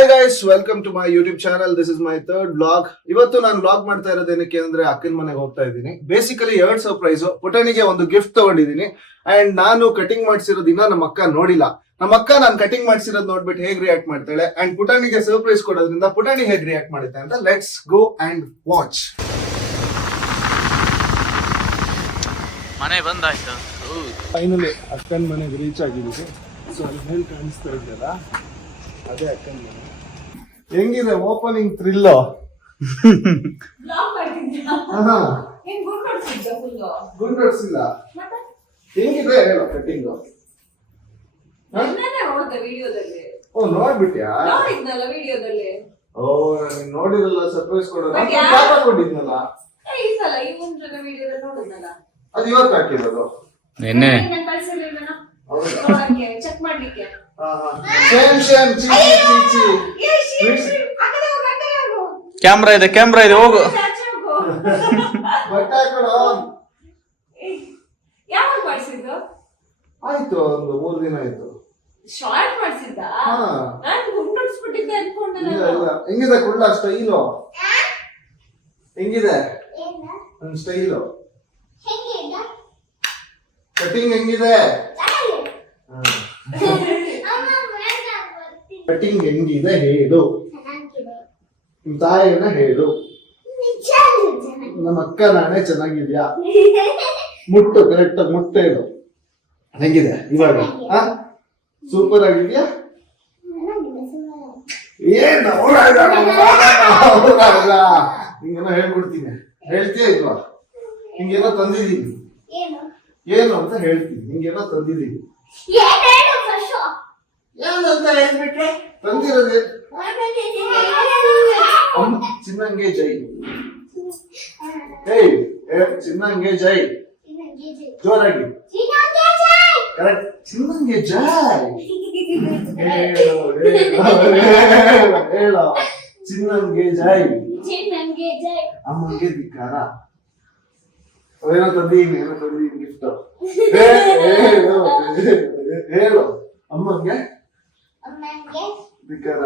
Hi guys welcome to my YouTube channel this is my third blog ಇವತ್ತು ನಾನು blog ಮಾಡ್ತಾ ಇರೋದು ಏನಕ್ಕೆ ಅಂದ್ರೆ ಅಕ್ಕನ ಮನೆಗೆ ಹೋಗ್ತಾ ಇದ್ದೀನಿ. ಬೇಸಿಕಲಿ ಎರಡ್ ಸರ್ಪ್ರೈಸ್ ಪುಟನಿಗೆ ಒಂದು ಗಿಫ್ಟ್ ತಗೊಂಡಿದ್ದೀನಿ. ಅಂಡ್ ನಾನು ಕಟಿಂಗ್ ಮಾಡಿಸಿರೋ ದಿನ ನಮ್ಮ ಅಕ್ಕ ನೋಡಿಲ್ಲ. ನಮ್ಮ ಅಕ್ಕ ನಾನು ಕಟಿಂಗ್ ಮಾಡಿಸಿರೋದು ನೋಡ್ಬಿಟ್ಟು ಹೇಗ್ ರಿಯಾಕ್ಟ್ ಮಾಡ್ತಾಳೆ. ಅಂಡ್ ಪುಟಾಣಿಗೆ ಸರ್ಪ್ರೈಸ್ ಕೊಡೋದ್ರಿಂದ ಪುಟಾಣಿ ಹೇಗ್ ರಿಯಾಕ್ಟ್ ಮಾಡುತ್ತೆ ಅಂತ ಲೆಟ್ಸ್ ಗೋ ಅಂಡ್ ವಾಚ್ ಮನೆ ಬಂದಾಯ್ತು. ಫೈನಲಿ ಅಕ್ಕನ ಮನೆಗೆ ರೀಚ್ ಆಗಿದ್ದೀವಿ. ಸೊ ಅಲ್ಲಿ ಕಾಣಿಸ್ತಾ ಇದೆಯಲ್ಲ? ಅದೇ ಅಕ್ಕನ ಮನೆ. ಹೆಂಗಿದೆ ಓಪನಿಂಗ್ ಥ್ರಿಲ್ ಬ್ಲಾಗ್ ಮಾಡ್ತಿದ್ಯಾ ಏನ್ ಗುಡ್ ಮಾಡ್ತಿದ್ದ ಗುಡ್ ಹೊಡ್ಸಿಲ್ಲ. ಮತ್ತೆ ಹೆಂಗಿದೆ ಹೇಳು ಕಟ್ಟಿಂಗ್ ಓ ನೋಡ್ಬಿಟ್ಯಾ? ಓ ನಾನು ನೋಡಿರಲ್ಲ ಸರ್ಪ್ರೈಸ್ ಕೊಡೋದು. ಪಾಪ ಕೊಟ್ಟಿದ್ನಲ್ಲ ಅದು ಇವತ್ತು ಹಾಕಿರೋದು. ನಿನ್ನೆ. ಚೆಕ್ ಮಾಡ್ಲಿಕ್ಕೆ. ಸೇಮ್ ಚೀಚಿ ಚೀಚಿ ಕ್ಯಾಮ್ರಾ ಇದೆ ಕ್ಯಾಮ್ರಾ ಇದೆ ಹೋಗು. ಆಚೆ ಹೋಗು. ಬಟ್ಟೆ ಹಾಕೊಡು ಯಾವಾಗ ಮಾಡ್ಸಿದ್ದು? ಆಯ್ತು ಒಂದು ಮೂರು ದಿನ ಆಯ್ತು. ಶಾರ್ಟ್ ಮಾಡ್ಸಿದ್ದ? ಹಾ. ನಾನು ಗುಂಡಿಸ್ಬಿಟ್ಟಿದ್ದೆ ಅನ್ಕೊಂಡೆ ಇಲ್ಲ ಇಲ್ಲ. ಹೆಂಗಿದೆ ಕುಳ್ಳ ಸ್ಟೈಲು? ಹೆಂಗಿದೆ? ನನ್ ಸ್ಟೈಲು? ಕಟಿಂಗ್ ಹೆಂಗಿದೆ? ಕಟಿಂಗ್ ಹೆಂಗಿದೆ ಹೇಳು. ನಿಮ್ ತಾಯಿನ ಹೇಳು. ನಮ್ಮ ಅಕ್ಕ ನಾನೇ ಚೆನ್ನಾಗಿದ್ಯಾ? ಮುಟ್ಟು ಕರೆಕ್ಟ್ ಮುಟ್ಟು ಇದು ಹೆಂಗಿದೆ ಇವಾಗ? ಸೂಪರ್ ಆಗಿದ್ಯಾ? ಏನ್ ನಿಂಗೇನೋ ಹೇಳ್ಬಿಡ್ತೀನಿ ಹೇಳ್ತೀಯ ಇಲ್ವಾ? ಹಿಂಗೇನೋ ತಂದಿದ್ದೀನಿ. ಏನು? ಅಂತ ಹೇಳ್ತೀನಿ. ಹಿಂಗೇನೋ ತಂದಿದ್ದೀನಿ. ಹೇಳ್ಬಿಟ್ರೆ? ತಂದಿರೋದೇ ಚಿನ್ನಂಗೆ ಜೈ. ಏಯ್ ಚಿನ್ನಂಗೆ ಜೈ. ಜೋರಾಗಿ. ಕರೆಕ್ಟ್ ಚಿನ್ನಂಗೆ ಜೈ. ಹೇಳ ಚಿನ್ನಂಗೆ ಜೈ. ಅಮ್ಮಂಗೆ ಧಿಕ್ಕಾರ. ಏನೋ ತಂದೀನಿ ಏನೋ ತಂದೀನಿ ಗಿಫ್ಟ್ ಹೇಳು. ಅಮ್ಮಂಗೆ ಧಿಕ್ಕಾರ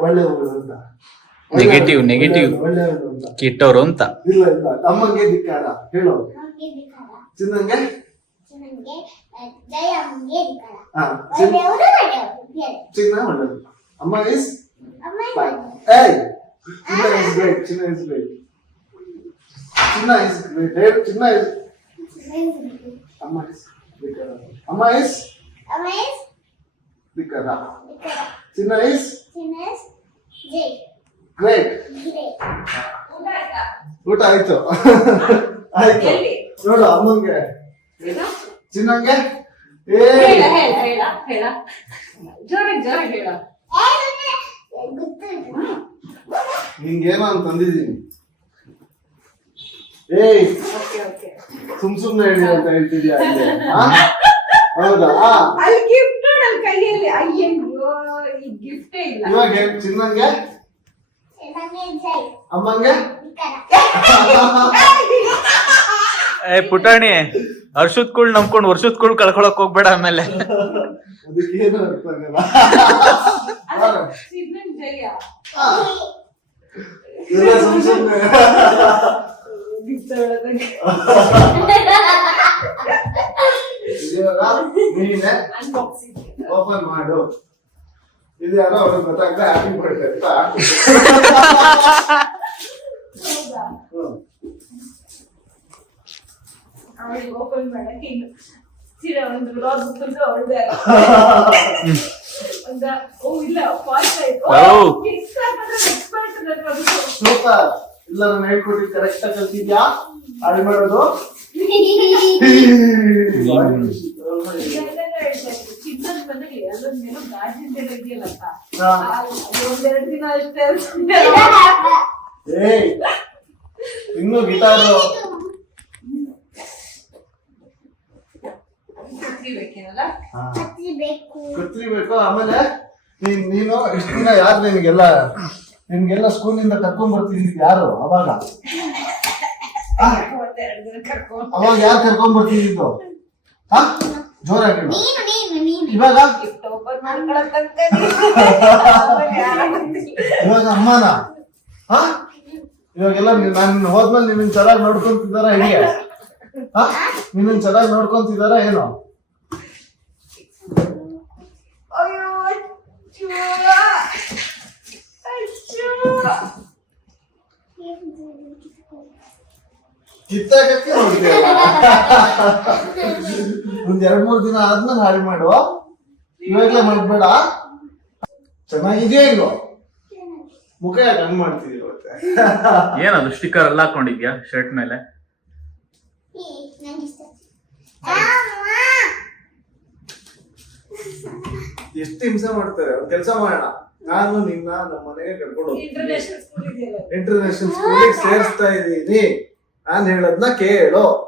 ಒಳ್ಳೆಯವರು ಅಂತ. ನೆಗೆಟಿವ್ ನೆಗೆಟಿವ್ ಒಳ್ಳೆಯವರು ಅಂತ. ಕೆಟ್ಟವ್ರು ಅಂತ. ಇಲ್ಲ ಇಲ್ಲ. ಅಮ್ಮಂಗೆ ಧಿಕ್ಕಾರ. ಹೇಳು. ಚಿನ್ನಂಗೆ? ಹಾ ಚಿನ್ನ ಚಿನ್ನ ಅಮ್ಮ ಇಸ್ ಏಯ್ ಚಿನ್ನ ಇಸ್ ಗ್ರೇಟ್ ಚಿನ್ನ ಇಸ್ ಗ್ರೇಟ್ ಚಿನ್ನ ಇಸ್ ಗ್ರೇಟ್ ಹೇಳು ಚಿನ್ನ ಇಸ್ ಅಮ್ಮ ಇಸ್ ಧಿಕ್ಕಾರ. ಅಮ್ಮ ಇಸ್ ಧಿಕ್ಕಾರ J. Great. ಗ್ರೇಟ್ ಊಟ ಆಯ್ತು. ಆಯ್ತು. ನೋಡು ಅಮ್ಮಂಗೆ? ಚಿನ್ನಂಗೆ? ನಿಂಗೇನೋ ಅಂತ ತಂದಿದ್ದೀನಿ ಏಯ್. Okay okay. ಸುಮ್ ಸುಮ್ನೆ ಹೇಳಿ ಅಂತ ಹೇಳ್ತಿದ್ಯಾ? ಹೌದಾ? ಅಲ್ಲಿ ಗಿಫ್ಟ್ ನನ್ನ ಕೈಯಲ್ಲಿ ಅಯ್ಯೋ ಈ ಗಿಫ್ಟೇ ಇಲ್ಲ. ಇವಾಗ ಹೇಳು, ಚಿನ್ನಂಗೆ ಅಮ್ಮಂಗೆ? ಏ ಪುಟಾಣಿ ಹರ್ಷದ್ ಕುಳ್ ನಂಬ್ಕೊಂಡ್ ವರ್ಷದ ಕುಳ್ ಕಳ್ಕೊಳಕ್ ಹೋಗ್ಬೇಡ ಆಮೇಲೆ. ಅದಕ್ಕೇನು ಅರ್ಥ ಆಗಲ್ಲ. ಅದು ಚಿನ್ನನ್ ಜಯ. ಆ. ಎಲ್ಲ ಸುಮ್ ಸುಮ್ನೆ. ಗಿಫ್ಟ್ ಹೇಳೋದಕ್ಕೆ ಇವಾಗ ನೀನೆ ಅನ್ಬಾಕ್ಸಿಂಗ್ ಓಪನ್ ಮಾಡು. ಇದು ಯಾರೋ ಅವ್ರಿಗೆ ಗೊತ್ತಾಗ್ತಾ ಹ್ಯಾಪಿ ಬರ್ಡೇ ಅಂತ ಓಪನ್ ಮಾಡಕ್ಕೆ ಇನ್ನು ಸೀರೆ ಒಂದು ಬ್ಲಾಗ್ ಬುಕ್ ಅವಳದೆ ಒಂದ ಓ ಇಲ್ಲ ಫಾಸ್ಟ್ ಆಯ್ತು. ಎಕ್ಸ್ಪರ್ಟ್ ಮಗಳು ಸೂಪರ್ ಇಲ್ಲ ನಾನು ಹೇಳ್ಕೊಟ್ಟಿದ್ದು ಕರೆಕ್ಟ್ ಆಗಿ ಕಲ್ತಿದ್ಯಾ? ಅಡಿ ಮಾಡೋದು ಇನ್ನು ಗಿಟಾರು? ಕತ್ರಿ ಬೇಕು ಆಮೇಲೆ ನೀನ್ ಎಷ್ಟು ದಿನ ಯಾರು ನಿನ್ಗೆಲ್ಲ ನಿನ್ಗೆಲ್ಲ ಸ್ಕೂಲಿಂದ ಕರ್ಕೊಂಡ್ ಬರ್ತಿದ್ದಿದ್ ಯಾರು? ಅವಾಗ. ಅವಾಗ ಯಾರು ಕರ್ಕೊಂಡ್ ಬರ್ತಿದ್ದು ಹಾ? ಜೋರಾಗಿ ಹೇಳು. ಇವಾಗ? ಇವಾಗ ಅಮ್ಮನ? ಹಾ? ಇವಾಗೆಲ್ಲ ನೀವ್- ನಾನು ಹೋದ್ಮೇಲೆ ನಿನ್ನ ಚೆನ್ನಾಗಿ ನೋಡ್ಕೊಂತಿದಾರ ಹೇಗೆ ಹಾ? ನಿನ್ನ ಚೆನ್ನಾಗಿ ನೋಡ್ಕೊಂತಿದಾರ ಏನೋ ಅಯ್ಯೋ ಚೂರ ಕಿತ್ತಾಕಕ್ಕೆ ಒಂದ್ ಎರಡ್ ಮೂರ್ ದಿನ ಆದ್ಮೇಲೆ ಹಾಳು ಮಾಡು. ಇವಾಗ್ಲೇ ಮಾಡ್ಬೇಡ ಚೆನ್ನಾಗಿದೆಯಾ ಇಲ್ವೋ? ಮುಖ ಯಾಕೆ ಹಂಗ್ ಮಾಡ್ತಿದೀವಿ ಇವತ್ತೆ ಏನದು ಸ್ಟಿಕ್ಕರ್ ಎಲ್ಲ ಹಾಕೊಂಡಿದ್ಯಾ ಶರ್ಟ್ ಮೇಲೆ? ಎಷ್ಟು ಹಿಂಸೆ ಮಾಡ್ತಾರೆ? ಒಂದ್ ಕೆಲಸ ಮಾಡೋಣ. ನಾನು ನಿನ್ನ ನಮ್ಮ ಮನೆಗೆ ಕರ್ಕೊಂಡು ಹೋಗ್ತೀನಿ. ಇಂಟರ್ನ್ಯಾಷನಲ್ ಸ್ಕೂಲ್ ಇದೆಯಲ್ಲ. ಇಂಟರ್ನ್ಯಾಷನಲ್ ಸ್ಕೂಲಿಗೆ ಸೇರಿಸ್ತಾ ಇದ್ದೀನಿ. ನಾನ್ ಹೇಳದ್ನ ಕೇಳೋ.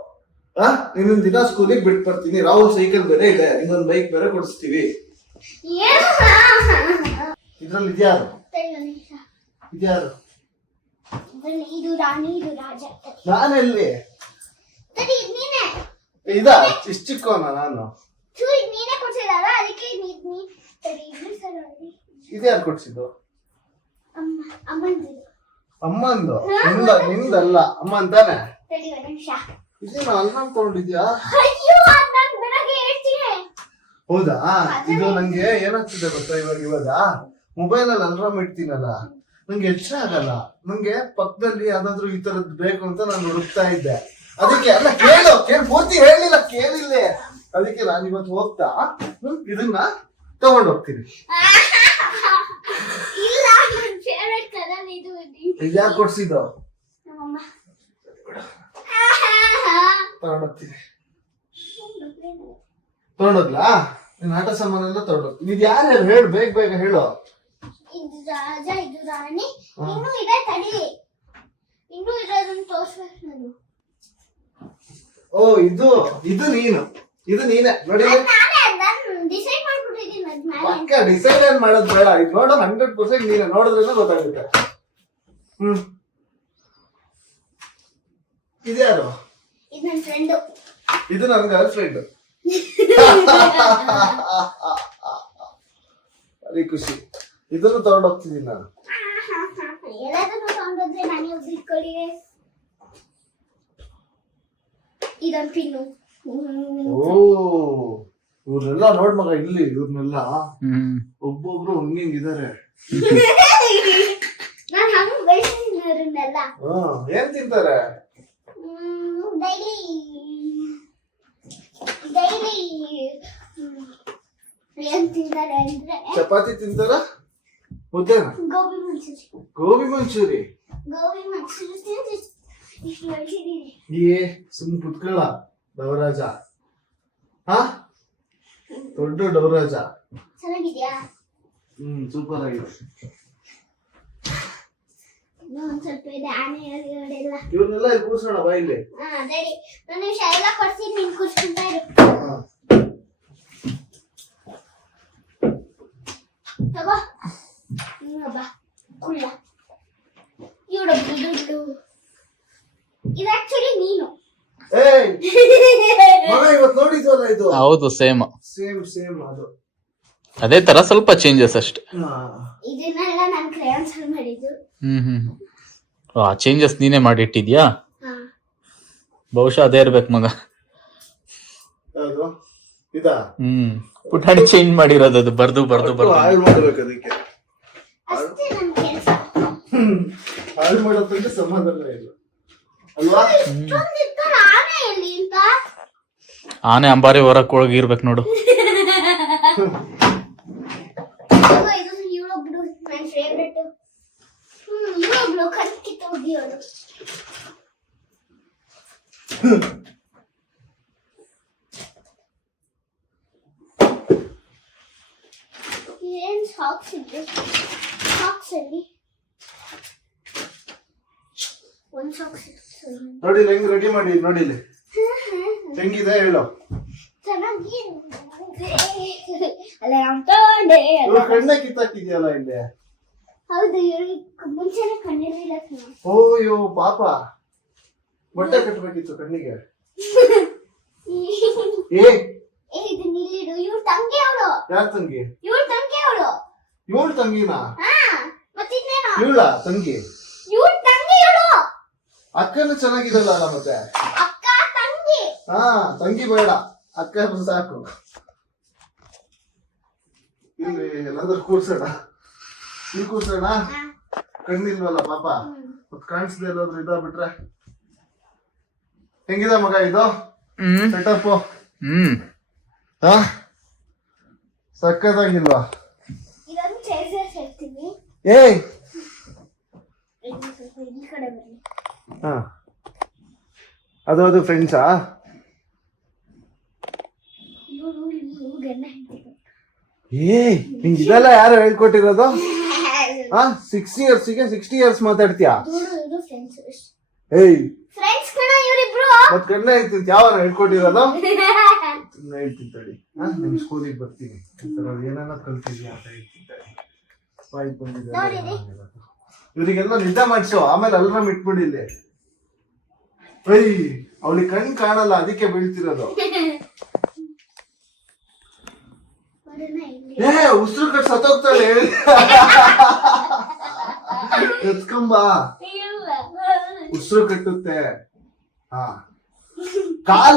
ಆ? ನಿನ್ನ ದಿನ ಸ್ಕೂಲಿಗೆ ಬಿಟ್ಟು ಬರ್ತೀನಿ. ರಾಹುಲ್ ಸೈಕಲ್ ಬೇರೆ ಇದೆ. ನಿಂಗೊಂದು ಬೈಕ್ ಬೇರೆ ಕೊಡಿಸ್ತೀವಿ. ಇದ್ರಲ್ಲಿ ಇದ್ಯಾರು? ಇದ್ಯಾರು ನಾನೆಲ್ಲಿ? ಇದ? ನಾನು? ಇದ್ಯಾರು ಕೊಡ್ಸಿದ್ದು? ಅಮ್ಮ ಅಮ್ಮಂದು. ನಿಂದ ನಿಂದಲ್ಲ. ಅಮ್ಮ ಅಂತಾನೆ? ಇದೇನು ಅನ್ನ ತಗೊಂಡಿದ್ಯಾ? ಹೌದಾ? ಇದು ನಂಗೆ ಏನಾಗ್ತಿದೆ ಗೊತ್ತಾ ಇವಾಗ ಇವಾಗ? ಮೊಬೈಲ್ ಅಲ್ಲಿ ಅಲ್ರಾಮ್ ಇಡ್ತೀನಲ್ಲ? ನಂಗೆ ಎಚ್ಚರ ಆಗಲ್ಲ. ನಂಗೆ ಪಕ್ಕದಲ್ಲಿ ಯಾವ್ದಾದ್ರು ಈ ತರದ್ ಬೇಕು ಅಂತ ನಾನು ಹುಡುಕ್ತಾ ಇದ್ದೆ. ಅದಕ್ಕೆ ಅಲ್ಲ ಕೇಳು ಕೇಳಿ ಪೂರ್ತಿ ಹೇಳಿಲ್ಲ ಕೇಳಿಲ್ಲ. ಅದಕ್ಕೆ ನಾನು ಇವತ್ತು ಹೋಗ್ತಾ ಇದನ್ನ ತಗೊಂಡ್ ಹೋಗ್ತೀನಿ ಇದ್ಯಾಕೆ ಕೊಡ್ಸಿದ್ದು? ತಗೊಂಡೋಗ್ತೀನಿ. ತಗೊಂಡೋಗ್ಲಾ? ನಿನ್ ಆಟ ಸಾಮಾನೆಲ್ಲ ತಗೊಂಡೋಗ್ತೀನಿ. ಇದು ಯಾರ್ಯಾರು ಹೇಳು ಬೇಗ ಬೇಗ ಹೇಳು. ಇದು ರಾಜ ಇದು ರಾಣಿ. ಇನ್ನೂ ಇದೆ ತಡಿ. ಇನ್ನೂ ಇರೋದನ್ನ ತೋರ್ಸ್ಬೇಕು ನಾನು. ಓ ಇದು ಇದು ನೀನು. ಇದು ನೀನೆ. ನೋಡಿ. ಡಿಸೈಡ್ ಮಾಡ್ಬಿಟ್ಟಿದ್ದೀನಿ ಪಕ್ಕ ಡಿಸೈಡ್ ಏನ್ ಮಾಡೋದು ಬೇಡ. ಇದು ನೋಡೋ ಹಂಡ್ರೆಡ್ ಪರ್ಸೆಂಟ್ ನೀನೆ. ನೋಡಿದ್ರೆ ಗೊತ್ತಾಗುತ್ತೆ. ಹ್ಮ್. ಇದ್ಯಾರು ಇದು ನನ್ನ ಫ್ರೆಂಡು ಇದು ನನ್ನ ಗರ್ಲ್ ಫ್ರೆಂಡ್ ಅದೇ ಖುಷಿ. ಇದನ್ನು ತಗೊಂಡು ಹೋಗ್ತಿದ್ದೀನಿ ನಾನು. ಎಲ್ಲದನ್ನು ತಗೊಂಡೋದ್ರೆ ನಾನೇ ಒಬ್ಬಿಟ್ಕೊಳ್ಳಿ ಇದೊಂದು ಪಿನ್ನು. ಓ ಇವ್ರನ್ನೆಲ್ಲ ನೋಡ್ ಮಗ ಇಲ್ಲಿ ಇವ್ರನ್ನೆಲ್ಲ. ಒಬ್ಬೊಬ್ರು ಹಂಗಿಂಗ್ ಹಂಗೆ ಹ್ಮ್ ಏನ್ ತಿಂತಾರೆ? ಡೈಲಿ. ಡೈಲಿ. ಏನ್ ತಿಂತಾರೆ ಅಂದ್ರೆ? ಚಪಾತಿ ತಿಂತಾರ? ಮುದ್ದೆನ? ಗೋಬಿ ಮಂಚೂರಿ. ಗೋಬಿ ಮಂಚೂರಿ? ಗೋಬಿ ಮಂಚೂರಿ ಏ ಸುಮ್ ಕುತ್ಕೊಳ್ಳ ಡವರಾಜ. ಹಾ? ದೊಡ್ಡ ಡವರಾಜ. ಚೆನ್ನಾಗಿದ್ಯಾ? ಹ್ಮ್ ಸೂಪರ್ ಆಗಿದೆ. ಒಂದ್ ಸ್ವಲ್ಪ ಇದೆ. ಆನೆ ಎಲ್ಲ ಇವ್ರನ್ನೆಲ್ಲ ಇಲ್ಲಿ ಕೂರ್ಸೋಣ ಬಾ ಇಲ್ಲಿ. ಹಾ ರೆಡಿ ನಾನು ಎಲ್ಲ ಕೊಡ್ಸಿ ನೀನ್ ಕೂರ್ಸ್ಕೊಂತ ಇರು. ತಗೋ. ಇನ್ನೊಬ್ಬ ಕುಳ್ಳ. ಇವಳೊಬ್ಳು ದುಡ್ಡು ಇದು ಆಕ್ಚುಲಿ ನೀನು. ಏಯ್! ಮಗ ಇವತ್ತು ನೋಡಿದ್ವಲ್ಲ ಇದು? ಹೌದು ಸೇಮ್ ಸೇಮ್ ಸೇಮ್ ಅದು. ಅದೇ ತರ ಸ್ವಲ್ಪ ಚೇಂಜಸ್ ಅಷ್ಟೇ. ಇದನ್ನೆಲ್ಲ ನಾನು ಕ್ರೇಯಾನ್ಸ್ ಅಲ್ಲಿ ಮಾಡಿದ್ದು. ಹ್ಮ್ ಹ್ಮ್ ಆ ಚೇಂಜಸ್ ನೀನೇ ಮಾಡಿಟ್ಟಿದ್ಯಾ? ಹಾ. ಬಹುಶಃ ಅದೇ ಇರ್ಬೇಕು ಮಗ. ಯಾವ್ದು ಇದಾ? ಹ್ಮ್. ಪುಟಾಣಿ ಚೇಂಜ್ ಮಾಡಿರೋದು ಅದು. ಬರ್ದು ಬರ್ದು ಬರ್ದು. ಹಾಳು ಮಾಡ್ಬೇಕು ಅದಕ್ಕೆ. ಅಷ್ಟೇ ನನ್ನ ಕೆಲಸ. ಹಾಳು ಮಾಡೋದಂದ್ರೆ ಸಮಾಧಾನ ಇಲ್ಲ. ಅಲ್ವಾ? ಇಷ್ಟೊಂದಿತ್ತು ಆನೆ ಎಲ್ಲಿ ಅಂತ. ಆನೆ ಅಂಬಾರಿ ಹೊರಕ್ ಒಳಗಿರ್ಬೇಕು ನೋಡು ತಗೋ, ಇದು ಇವಳೊಬ್ಳು ನನ್ನ ಫೇವ್ರೆಟ್ ಹ್ಮ್ ಇವಳೊಬ್ಳು ಕತ್ಕಿತ್ತು ಹೋಗಿಯೋಳು ಏನ್ ಸಾಕ್ಸ್ ಇದ್ರು? ಸಾಕ್ಸ್ ಅಲ್ಲಿ ಒಂದ್ ಸಾಕ್ಸ್ ನೋಡಿ ಹೆಂಗ್ ರೆಡಿ ಮಾಡಿ ನೋಡಿ ಹೆಂಗಿದೆ ಹೇಳು. ಚೆನ್ನಾಗಿ ಅಲ್ಲ ಅಂತೋಡೆ ಇವ್ರ ಕಣ್ಣೆ ಕಿತ್ತಾಕಿದ್ಯಲ್ಲ ಇಲ್ಲಿ? ಹೌದು ಇವ್ರಿಗೆ ಮುಂಚೆನೆ ಕಣ್ಣಿರ್ಲಿಲ್ಲ ಕಣೋ. ಓಯ್ಯೋ ಪಾಪ. ಬಟ್ಟೆ ಕಟ್ಟಬೇಕಿತ್ತು ಕಣ್ಣಿಗೆ. ಏ ಏ ಇದನ್ನ ಇವ್ರ ತಂಗಿ ಅವಳು. ಯಾರ ತಂಗಿ? ಇವ್ರ ತಂಗಿ ಅವಳು. ಇವಳು ತಂಗಿನಾ? ಹಾ ಮತ್ತಿನ್ನೇನು? ಇವಳ ತಂಗಿ. ಇವ್ರ ತಂಗಿ ಅಕ್ಕನ ಚೆನ್ನಾಗಿದಲ್ಲ ಅಲ್ಲ ಮತ್ತೆ? ಅಕ್ಕ ತಂಗಿ. ಹಾ ತಂಗಿ ಬೇಡ. ಅಕ್ಕ ಸಾಕು. ಇಲ್ಲಿ ಎಲ್ಲಾದ್ರೂ ಕೂರ್ಸೋಣ. ಇಲ್ಲಿ ಕೂರ್ಸೋಣ. ಕಣ್ಣಿಲ್ವಲ್ಲ ಪಾಪ. ಮತ್ ಕಾಣಿಸ್ದೆ ಎಲ್ಲಾದ್ರೂ ಬಿಟ್ರೆ? ಹೆಂಗಿದೆ ಮಗ ಇದು? ಸೆಟಪ್ ಹ್ಮ್. ಹಾ? ಸಕ್ಕತ್ತಾಗಿಲ್ವಾ ಇದೊಂದು ಚೇರ್ಸ್ ಹೇಳ್ತೀನಿ. ಏಯ್! ಇದು ಈ ಹಾ. ಅದು ಅದು ಫ್ರೆಂಡ್ಸಾ ಏ ಏಯ್ ನಿಂಗೆ ಇದೆಲ್ಲ ಯಾರು ಹೇಳ್ಕೊಟ್ಟಿರೋದು? ಹಾ ಸಿಕ್ಸ್ ಇಯರ್ಸ್ಗೆ ಸಿಕ್ಸ್ಟಿ ಇಯರ್ಸ್ ಮಾತಾಡ್ತೀಯಾ? ಏಯ್. ಫ್ರೆಂಡ್ಸ್ ಕಣ ಇವರಿಬ್ರು? ಮತ್ ಕಣ್ಣ ಹೇಳ್ತೀನಿ ಯಾವ ಹೇಳ್ಕೊಟ್ಟಿರಲ್ಲ ಸುಮ್ಮನೆ ಹೇಳ್ತೀನಿ ತಡಿ. ನಿಮ್ ಸ್ಕೂಲಿಗೆ ಬರ್ತೀನಿ. ಏನೇನೋ ಕಲ್ತಿದ್ಯಾ ಅಂತ ಹೇಳ್ತೀನಿ ತಡಿ. ಇವರಿಗೆಲ್ಲ ನಿದ್ದೆ ಮಾಡಿಸು. ಆಮೇಲೆ ಅಲ್ರಾಮ್ ಇಟ್ಬಿಡಿ ಇಲ್ಲಿ. ಏಯ್ ಅವಳಿಗೆ ಕಣ್ ಕಾಣಲ್ಲ ಅದಕ್ಕೆ ಬೀಳ್ತಿರೋದು ಬರೋಣ ಇಲ್ಲಿ ಏ ಉಸಿರು ಕಟ್ ಸತ್ತೋಗ್ತಾಳೆ ಎತ್ಕೊಂಬಾ. ಉಸಿರು ಕಟ್ಟುತ್ತೆ. ಹಾ. ಕಾಲ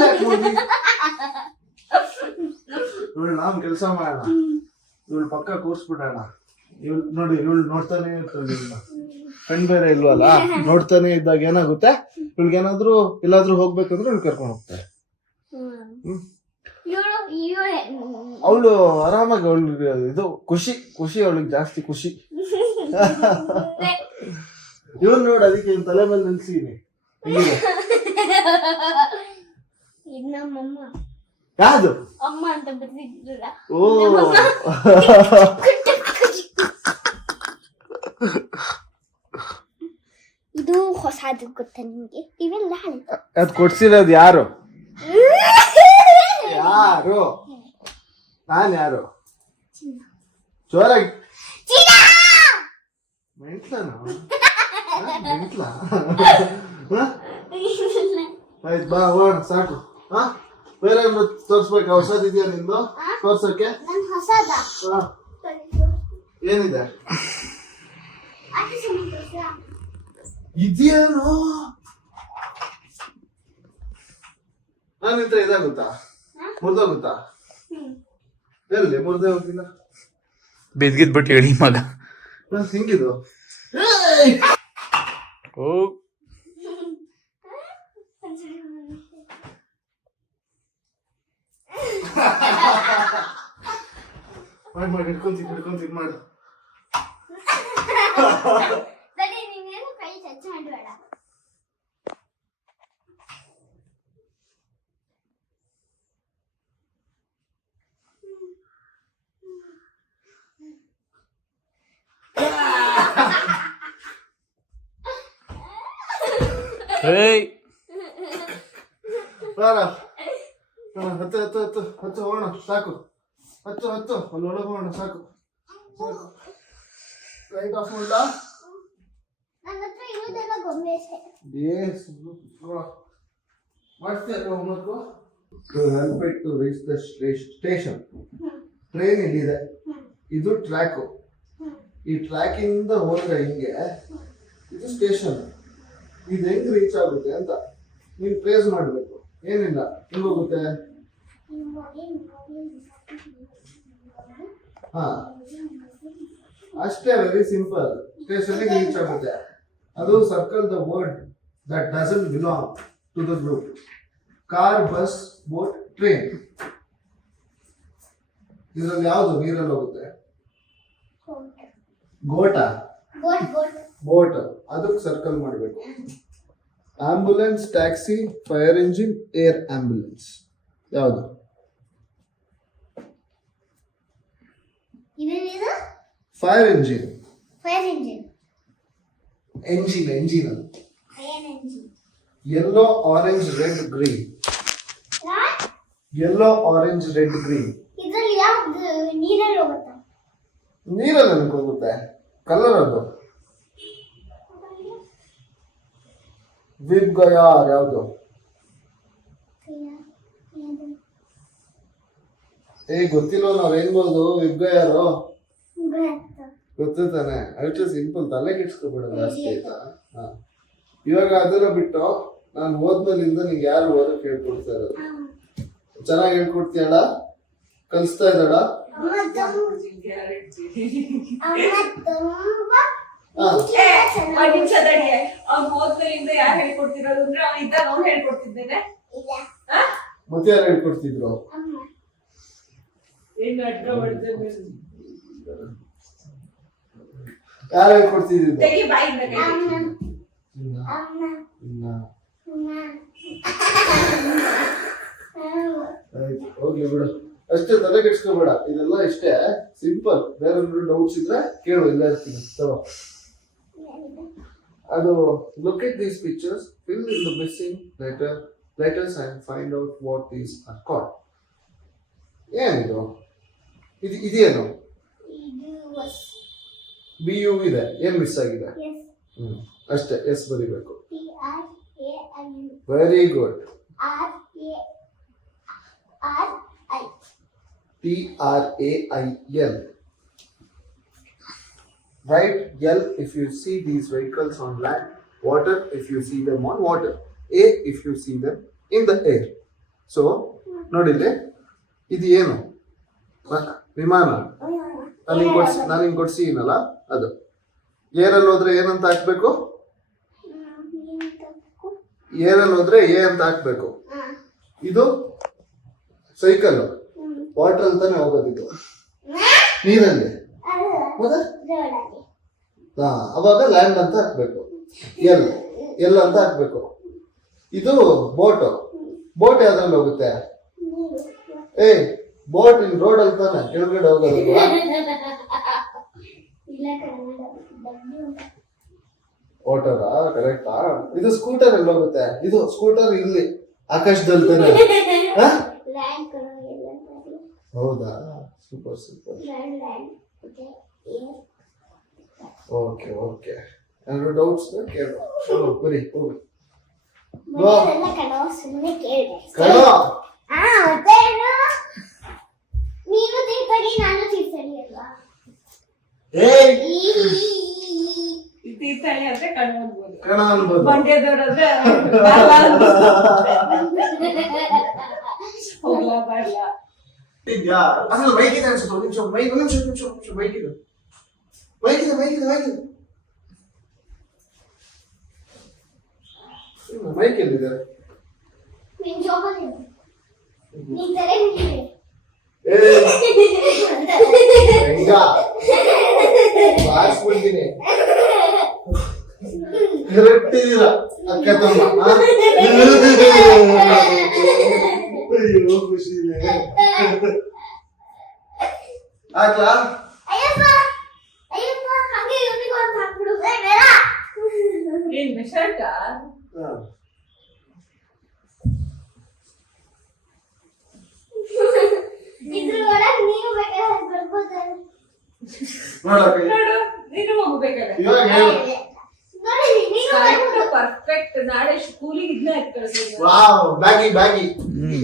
ಇವಳು ನಾವ್ ಕೆಲಸ ಮಾಡೋಣ. ಇವಳು ಪಕ್ಕ ಕೂರ್ಸ್ಬಿಡೋಣ. ಇವಳು ನೋಡಿ ಇವಳು ನೋಡ್ತಾನೆ ಇವ್ಳನ್ನ. ಕಣ್ ಬೇರೆ ಇಲ್ವಲ್ಲ? ನೋಡ್ತಾನೆ ಇದ್ದಾಗ ಏನಾಗುತ್ತೆ? ಇವಳಿಗೇನಾದ್ರೂ ಎಲ್ಲಾದ್ರೂ ಹೋಗ್ಬೇಕಂದ್ರೆ ಇವಳು ಕರ್ಕೊಂಡು ಹೋಗ್ತಾರೆ ಹ್ಮ್. ಅವಳು ಆರಾಮಾಗಿ ಅವಳು ಇದು ಖುಷಿ ಖುಷಿ ಅವಳಿಗೆ ಜಾಸ್ತಿ ಖುಷಿ. ಇವ್ರು ನೋಡು ಅದಕ್ಕೆ ಇವ್ನ್ ತಲೆ ಮೇಲೆ ನಿಲ್ಸಿದೀನಿ. ಯಾವ್ದು? ಅಮ್ಮ ಅಂತ ಬರ್ತಿದ್ರಲ್ಲ ಓ. ಇದು ಹೊಸದು ಗೊತ್ತಾ ನಿಮ್ಗೆ? ಇವೆಲ್ಲ ಅದ್ ಕೊಡ್ಸಿರೋದು ಯಾರು? ಯಾರು? ನಾನು ಯಾರು? ಜೋರಾಗಿ ಮೆಂಟ್ಲನ? ಮೆಂಟ್ಲ? ಆಯ್ತು ಬಾ ಹೋಗೋಣ ಸಾಕು. ಹಾ? ಬೇರೆ ಏನಾದ್ರು ತೋರ್ಸ್ಬೇಕಾ ಇದೆಯಾ ನಿಂದು? ತೋರ್ಸೋಕೆ? ಹೊಸದ. ಹಾ. ಏನಿದೆ? ಇದೇನು ನಾನು ಇದ್ರೆ ಇದಾಗುತ್ತಾ ಮುರಿದೋಗುತ್ತಾ. ಎಲ್ಲಿ? ಮುರಿದೇ ಹೋಗಿಲ್ಲ ಬಿದ್ಗಿದ್ಬಿಟ್ಟು ಹೇಳಿ ಮಗ. ನಾನ್ ಹಿಂಗಿದು ಓ. ಮಾಡಿ ಮಾಡಿ ಹಿಡ್ಕೊಂತೀನಿ ಹಿಡ್ಕೊಂತೀನಿ ಮಾಡು ತಡಿ, ನೀನೇನು ಕೈ ಟಚ್ ಮಾಡ್ಬೇಡ ಏಯ್ ಬಾರ ಹಾ, ಹತ್ತು ಹತ್ತು ಹೋಗೋಣ ಸಾಕು. ಹತ್ತು ಹತ್ತು ಅಲ್ಲಿ ಒಳಗೆ ಹೋಗೋಣ ಸಾಕು. ಸಾಕು ಲೈಟ್ ಆಫ್ ಮಾಡ್ಲಾ reach the sta- station. Train ಇಲ್ಲಿದೆ. ಇದು ಟ್ರ್ಯಾಕು ಈ ಟ್ರ್ಯಾಕ್ ಇಂದ ಹೋದ್ರೆ ಹಿಂಗೆ. ಇದು ಸ್ಟೇಷನ್ ಇದು ಹೆಂಗ್ ರೀಚ್ ಆಗುತ್ತೆ ಅಂತ ನೀವು ಟ್ರೇಸ್ ಮಾಡ್ಬೇಕು. ಏನಿಲ್ಲ. ಹೆಂಗ್ ಹೋಗುತ್ತೆ? ಹಾ. ಅಷ್ಟೇ ವೆರಿ ಸಿಂಪಲ್ ಸ್ಟೇಷನ್ಗೆ ರೀಚ್ ಆಗುತ್ತೆ. ಅದು circle the word that doesn't belong to the group car bus boat train ಇದರಲ್ಲಿ ಯಾವುದು ನೀರಲ್ಲಿ ಹೋಗುತ್ತೆ? ಗೋಟ. ಬೋಟ್ ಅದಕ್ಕೆ ಸರ್ಕಲ್ ಮಾಡಬೇಕು. Ambulance taxi fire engine air ambulance ಯಾವುದು? ಇದೇನಿದು fire engine fire engine engine engine ಅದು fire engine yellow orange red green yellow orange red green ಇದರಲ್ಲಿ ಯಾವ್ದು ನೀರಲ್ಲಿ ಹೋಗುತ್ತಾ ನೀರಲ್ಲಿ ನನಗೆ ಹೋಗುತ್ತೆ ಕಲರ್ ಅದು ವಿಬ್ ಗಯಾರ್ ಯಾವುದು ಏ ಗೊತ್ತಿಲ್ವ ನಾವ್ ರೈನ್ಬೋದು ವಿಗ್ಗ ಯಾರು? ಗೊತ್ತು. ಗೊತ್ತು ತಾನೆ. ಅಷ್ಟು ಸಿಂಪಲ್ ತಲೆ ಕೆಡ್ಸ್ಕೊಬೇಡ ಜಾಸ್ತಿ ಆಯ್ತಾ? ಹಾ. ಇವಾಗ ಅದನ್ನ ಬಿಟ್ಟು ನಾನು ಹೋದ್ಮೇಲಿಂದ ನಿಂಗೆ ಯಾರು ಓದಕ್ ಹೇಳ್ಕೊಡ್ತಾ ಇರೋದು. ಚೆನ್ನಾಗಿ ಹೇಳ್ಕೊಡ್ತೀಯಲ್ಲ? ಕಲಿಸ್ತಾ ಇದ್ದಾಳ? ಮತ್ತೆ ಯಾರು ಹೇಳ್ಕೊಡ್ತಿದ್ರು? ಏನ್ ಅಡ್ಡ ಹೊಡ್ದೆ ಯಾರು ಹೇಳ್ಕೊಡ್ತಿದ್ರು ತೆಗಿ ಬಾಯಿಂದ ಕೈ ಅಮ್ಮ ಅಮ್ಮ ಅಮ್ಮ ಆಯ್ತು ಹೋಗ್ಲಿ ಬಿಡು. ಅಷ್ಟೇ ತಲೆ ಕೆಡ್ಸ್ಕೋಬೇಡ. ಇದೆಲ್ಲ ಇಷ್ಟೇ. ಸಿಂಪಲ್ ಬೇರೆ ಡೌಟ್ಸ್ ಇದ್ರೆ ಕೇಳು ಇಲ್ಲ ಇರ್ತೀನಿ ತಗೋ ಅದು look at these pictures fill in the missing letter letters and find out what these are call ಏನಿದು? ಇದು ಇದೇನು ಇದು was ಬಿ ಯು ಇದೆ ಏನ್ ಮಿಸ್ ಆಗಿದೆ yes ಹ್ಮ್ ಅಷ್ಟೇ ಎಸ್ ಬರಿಬೇಕು T R A I U very good R A R I T R A I L Write L if you see these vehicles on land, water if you see them on water, A if you see them in the air. So ನೋಡಿಲ್ಲಿ ಇದು ಏನು ಮ- ವಿಮಾನ. ನಾನು ಹಿಂಗೆ ಕೊಡ್ಸಿ ನಾನು ಹಿಂಗೆ ಕೊಡ್ಸಿನಲ್ಲ ಅದು. ಏರಲ್ಲಿ ಹೋದ್ರೆ ಏನಂತ ಹಾಕ್ಬೇಕು? ಏರಲ್ಲಿ ಹೋದ್ರೆ ಏ ಅಂತ ಹಾಕ್ಬೇಕು. ಇದು ಸೈಕಲ್. ವಾಟರ್ ಅಂತಾನೆ ಹೋಗೋದಿದ್ದು ನೀರಲ್ಲಿ. ಹಾ ಅವಾಗ ಲ್ಯಾಂಡ್ ಅಂತ ಹಾಕ್ಬೇಕು. ಎಲ್ ಎಲ್ ಅಂತ ಹಾಕ್ಬೇಕು. ಇದು ಬೋಟ್. ಬೋಟ್ ಯಾವ್ದ್ರಲ್ಲಿ ಹೋಗುತ್ತೆ? ಏ ಬೋಟ್ ಇಲ್ಲಿ ರೋಡ್ ಅಲ್ಲಿ ತಾನೆ ಕೆಳಗಡೆ ಹೋಗೋದಲ್ವಾ ಡಬ್ಲ್ಯೂ ಓಟರಾ ಕರೆಕ್ಟಾ ಇದು ಸ್ಕೂಟರ್ ಎಲ್ಲಿ ಹೋಗುತ್ತೆ. ಇದು ಸ್ಕೂಟರ್ ಇಲ್ಲಿ ಆಕಾಶದಲ್ಲಿ ತಾನೆ. ಹೌದಾ? ಸೂಪರ್ ಸೂಪರ್ ಓಕೆ ಓಕೆ ಎರಡು ಏನಾದ್ರು ಡೌಟ್ಸ್ ಕೇಳು. ಬರಿ ಹೋಗಿ. ಕಣೋ ಸುಮ್ಮನೆ ಕೇಳಿದೆ ಕಣೋ ಆ ಮತ್ತೇನು ನೀನು ತೀರ್ಥಳಿ ನಾನು ತೀರ್ಥಳಿ ಅಲ್ವಾ ಏಯ್ ಈ ತೀರ್ಥಹಳ್ಳಿ ಅಂದ್ರೆ ಕಣ್ಣು ಅನ್ಬೋದು ಕಣ ಅನ್ಬೋದು ಮಂಡ್ಯದವ್ರಾದ್ರೆ ಹೋಗ್ಲಾ ಬರ್ಲಾ ಇದ್ಯಾ ಅಸಲು ಮೈಕ್ ಇದೆ ಅನ್ಸುತ್ತೆ ಒಂದು ನಿಮಿಷ ಮೈಕ್ ಒಂದು ನಿಮಿಷ ಬಾರಿಸ್ಬಿಡ್ತೀನಿ ಕರೆಕ್ಟ್ ಇದೀರ ಅಕ್ಕ? ಅಯ್ಯೋ ಬೇಡ ಏನ್ ಹಾ. ಇದ್ರ ಒಳಗ್ ನೀನು ಬೇಕಾದ್ರೆ ಬರ್ಬೋದಲ್ಲ. ನೋಡಕ್ಕ ನೋಡು ನೀನು ಹೋಗ್ಬೇಕಲ್ಲ ಇವಾಗ ಹೇಳು. ನೋಡಿ ನೀನು ಬರ್ಬೋದು. ಪರ್ಫೆಕ್ಟ್ ನಾಳೆ ಸ್ಕೂಲಿಗೆ ಇದನ್ನ ಎತ್ಕೊಳ್ತೀನಿ ವಾವ್ ಬ್ಯಾಗಿ ಬ್ಯಾಗಿ. ಹ್ಮ್.